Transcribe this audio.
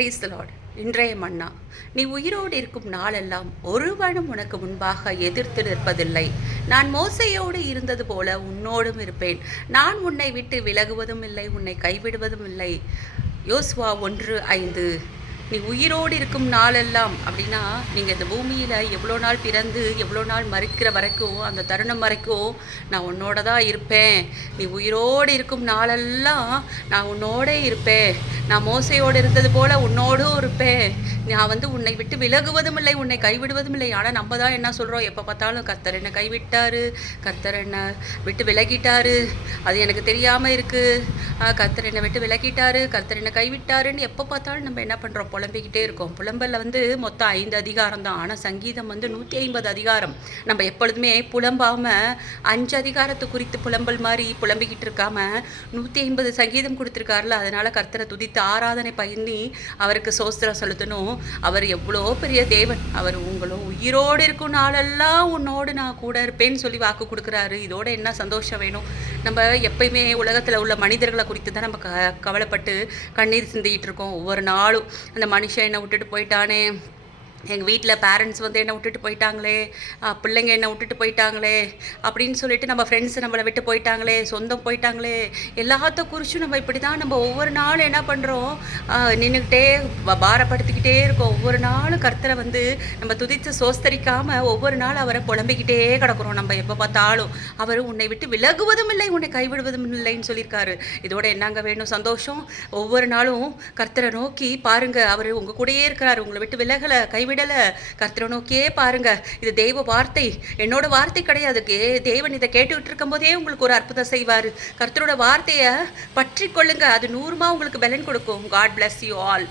Praise the Lord. இன்றைய மன்னா, நீ உயிரோடு இருக்கும் நாளெல்லாம் ஒருவனும் உனக்கு முன்பாக எதிர்த்து நிற்பதில்லை. நான் மோசேயோடு இருந்தது போல உன்னோடும் இருப்பேன். நான் உன்னை விட்டு விலகுவதும் இல்லை, உன்னை கைவிடுவதும் இல்லை. யோசுவா 1:5. நீ உயிரோடு இருக்கும் நாளெல்லாம் அப்படின்னா, நீங்கள் இந்த பூமியில் எவ்வளோ நாள் பிறந்து எவ்வளோ நாள் மறிக்கிற வரைக்கும், அந்த தருணம் வரைக்கும் நான் உன்னோட தான் இருப்பேன். நீ உயிரோடு இருக்கும் நாளெல்லாம் நான் உன்னோடே இருப்பேன். நான் மோசையோடு இருந்தது போல் உன்னோடும் இருப்பேன். நான் உன்னை விட்டு விலகுவதும் இல்லை, உன்னை கைவிடுவதும் இல்லை. ஆனால் நம்ம தான் என்ன சொல்கிறோம், எப்போ பார்த்தாலும் கர்த்தர் என்னை கைவிட்டார், கர்த்தர் என்னை விட்டு விலகிட்டாரு, அது எனக்கு தெரியாமல் இருக்குது, கர்த்தர் என்னை விட்டு விலகிட்டாரு, கர்த்தர் என்னை கைவிட்டாருன்னு எப்போ பார்த்தாலும் நம்ம என்ன பண்ணுறோம், புலம்பிக்கிட்டே இருக்கோம். புலம்பலில் மொத்தம் 5 அதிகாரம் தான். ஆனால் சங்கீதம் 150 அதிகாரம். நம்ம எப்பொழுதுமே புலம்பாமல் 5 அதிகாரத்தை குறித்து புலம்பல் மாதிரி புலம்பிக்கிட்டு இருக்காமல் 150 சங்கீதம் கொடுத்துருக்காருல. அதனால் கர்த்தரை துதித்து ஆராதனை பண்ணி அவருக்கு சோஸ்திரம் செலுத்தணும். அவர் எவ்வளோ பெரிய தேவன். அவர் உங்களும் உயிரோடு இருக்கும் நாளெல்லாம் உன்னோடு நான் கூட இருப்பேன்னு சொல்லி வாக்கு கொடுக்குறாரு. இதோட என்ன சந்தோஷம் வேணும்? நம்ம எப்பயுமே உலகத்தில் உள்ள மனிதர்களை குறித்து தான் நம்ம கவலைப்பட்டு கண்ணீர் சிந்திக்கிட்டு இருக்கோம். ஒவ்வொரு நாளும் அந்த மனுஷன் என்னை விட்டுட்டு போயிட்டானே, எங்கள் வீட்டில் பேரண்ட்ஸ் என்னை விட்டுட்டு போயிட்டாங்களே, பிள்ளைங்க என்னை விட்டுட்டு போயிட்டாங்களே அப்படின்னு சொல்லிட்டு, நம்ம ஃப்ரெண்ட்ஸ் நம்மளை விட்டு போயிட்டாங்களே, சொந்தம் போயிட்டாங்களே, எல்லாத்த குறிச்சும் நம்ம இப்படி தான் நம்ம ஒவ்வொரு நாளும் என்ன பண்ணுறோம், நின்றுக்கிட்டே பாரப்படுத்திக்கிட்டே இருக்கோம். ஒவ்வொரு நாளும் கர்த்தரை நம்ம துதித்து சோஸ்தரிக்காமல் ஒவ்வொரு நாள் அவரை புலம்பிக்கிட்டே கிடக்குறோம். நம்ம எப்போ பார்த்தாலும் அவர் உன்னை விட்டு விலகுவதும் இல்லை, உன்னை கைவிடுவதும் இல்லைன்னு சொல்லியிருக்காரு. இதோட என்னங்க வேணும்? சந்தோஷம். ஒவ்வொரு நாளும் கர்த்தரை நோக்கி பாருங்கள், அவர் உங்கள் கூடயே இருக்கிறார், உங்களை விட்டு விலகலை, விடலை. கர்த்தரை நோக்கியே பாருங்க. இது தெய்வ வார்த்தை, என்னோட வார்த்தை கிடையாது. தேவன் இதை கேட்டுக்கிட்டு இருக்கும் போதே உங்களுக்கு ஒரு அற்புதம் செய்வார். கர்த்தரோட வார்த்தையை பற்றி கொள்ளுங்க, அது 100 உங்களுக்கு பலன் கொடுக்கும். God bless you all.